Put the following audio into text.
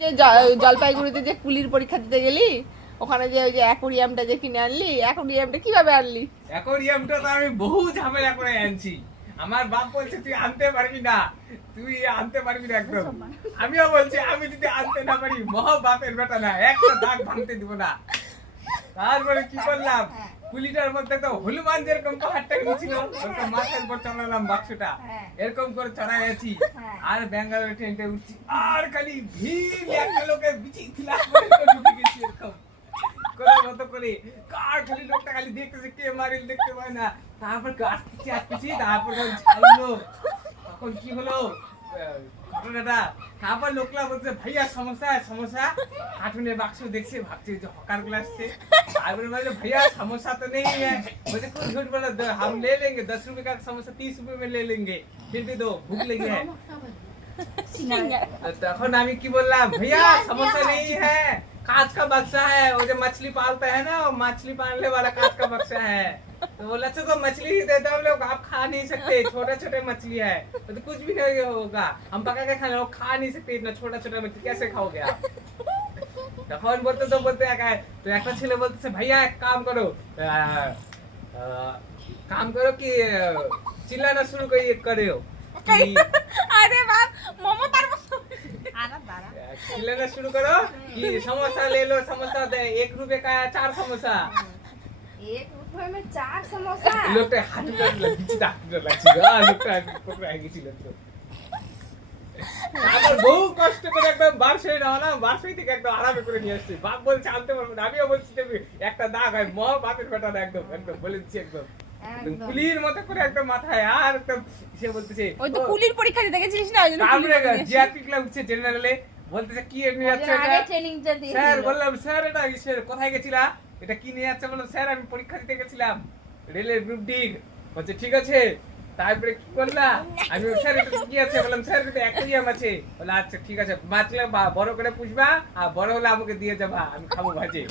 যে জলপাইগুড়িতে যে কুলির পরীক্ষা দিতে গেলি, ওখানে যে ওই যে অ্যাকোরিয়ামটা যে কিনে আনলি, অ্যাকোরিয়ামটা কিভাবে আনলি? অ্যাকোরিয়ামটা তো আমি বহু ঝামেলা করে আনছি। আমার বাপ বলছে তুই আনতে পারবি না, তুই আনতে পারবি না একদম। আমিও বলছি আমি যদি আনতে না পারি, মহা বাপের বেটা না, একটা দাগ ভাঙতে দিব না। তারপরে কি করলাম, কুলিটার মধ্যে তো হনুমান যেরকম পাহাড়টা নিয়েছিল, ওরকম মাথার উপর চড়ালাম বাক্সটা, এরকম করে চড়াই আছি। আর ব্যাঙ্গালোর ট্রেনটা উঠছি, আর খালি ভিড়, একটা লোকের বিচিং খিলা করে ঢুকে গেছি এরকম করে মতো করে। কার খালি লোকটা খালি দেখতেছে কে মারিল দেখতে পায় না। তারপর আসতেছি আসতেছি, তারপর ছাড়লো। তখন কি হলো ঘটনাটা, তারপর লোকলা বলছে ভাইয়া সমস্যা সমস্যা। কার্টুনের বাক্স দেখছে, ভাবছে যে হকার গুলো আসছে। তারপরে বলে भैया समोसा तो नहीं है। मुझे कुछ झूठ बोला, हम ले लेंगे 10 रुपए का समोसा 30 रुपए में ले लेंगे, फिर भी दो, भूख लगी है। तখন আমি কি বললাম, भैया समोसा नहीं है, कांच का बक्सा है, वो जो मछली पालते हैं ना, वो मछली पालने वाला कांच का बक्सा है। तो बोला अच्छा तो मछली ही दे दो, हम लोग आप खा नहीं सकते, छोटे छोटे मछली है तो कुछ भी नहीं होगा, हम पका के खाने, वो खा नहीं सकते इतना छोटा छोटा मछली, कैसे खाओगे आप। তখন বলতে তো বলতে তো একটা ছেলে বলতেছে ভাইয়া এক কাম করো, काम करो कि चिल्लाना शुरू करो अरे बाप, ममतार चिल्लाना शुरू करो कि समोसा ले लो, समोसा दे 1 रुपए का 4 समोसा। 1 रुपए में 4 समोसा। লোকটা হাঁটু করে লাগছে, ডাক্তার লাগছে, লোকটা কোকড়া গেছিল তো। আমার বহু কষ্ট করে একদম বারশই না বারশই থেকে একদম আরামে করে নিয়ে আসছি। বাপ বলছে আনতে পারবো না, আমিও বলছি তুমি একটা দাগ হয়, মহ বাপের বেটা না, একদম একদম বলে দিচ্ছি একদম কুলির মতো করে একদম মাথায়। আর একদম সে বলতেছে ওই তো কুলির পরীক্ষা দিতে গেছিলিস না, ওইজন্য তারপরে জিআরপি ক্লাব উঠছে জেনারেলে, বলতেছে কি নিয়ে যাচ্ছে আগে ট্রেনিংটা দিয়ে স্যার। বললাম স্যার এটা কিসের, কোথায় গেছিলা, এটা কি নিয়ে যাচ্ছে? বললাম স্যার আমি পরীক্ষা দিতে গেছিলাম রেলের গ্রুপ ডি। বলছে ঠিক আছে, তারপরে কি করলা? আমি স্যার এটা কি আছে? বললাম স্যার এটা অ্যাকোরিয়াম আছে। বলে আচ্ছা ঠিক আছে, বাঁচলে বড় করে পুষবা, আর বড় হলে আমাকে দিয়ে যাবা, আমি খাবো ভাজে।